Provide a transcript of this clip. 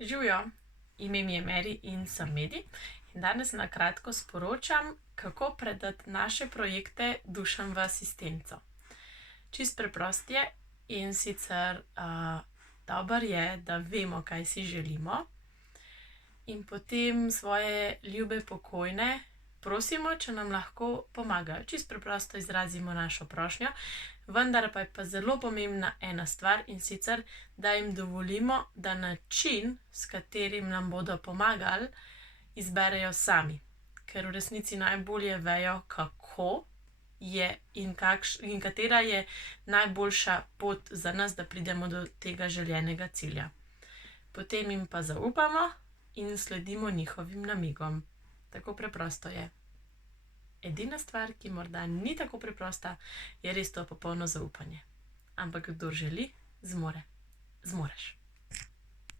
Živijo, ime mi je Meri in sem Medi. In danes na kratko sporočam, kako predati naše projekte dušam v asistenco. Čist preprost je in sicer dobro je, da vemo, kaj si želimo, in potem svoje ljube pokojne prosimo, če nam lahko pomagajo. Čisto preprosto izrazimo našo prošnjo, vendar pa je pa zelo pomembna ena stvar, in sicer, da jim dovolimo, da način, s katerim nam bodo pomagali, izberejo sami. Ker v resnici najbolje vejo, kako je in katera je najboljša pot za nas, da pridemo do tega želenega cilja. Potem jim pa zaupamo in sledimo njihovim namigom. Tako preprosto je. Edina stvar, ki morda ni tako preprosta, je res to popolno zaupanje. Ampak kdor želi, zmore. Zmoreš.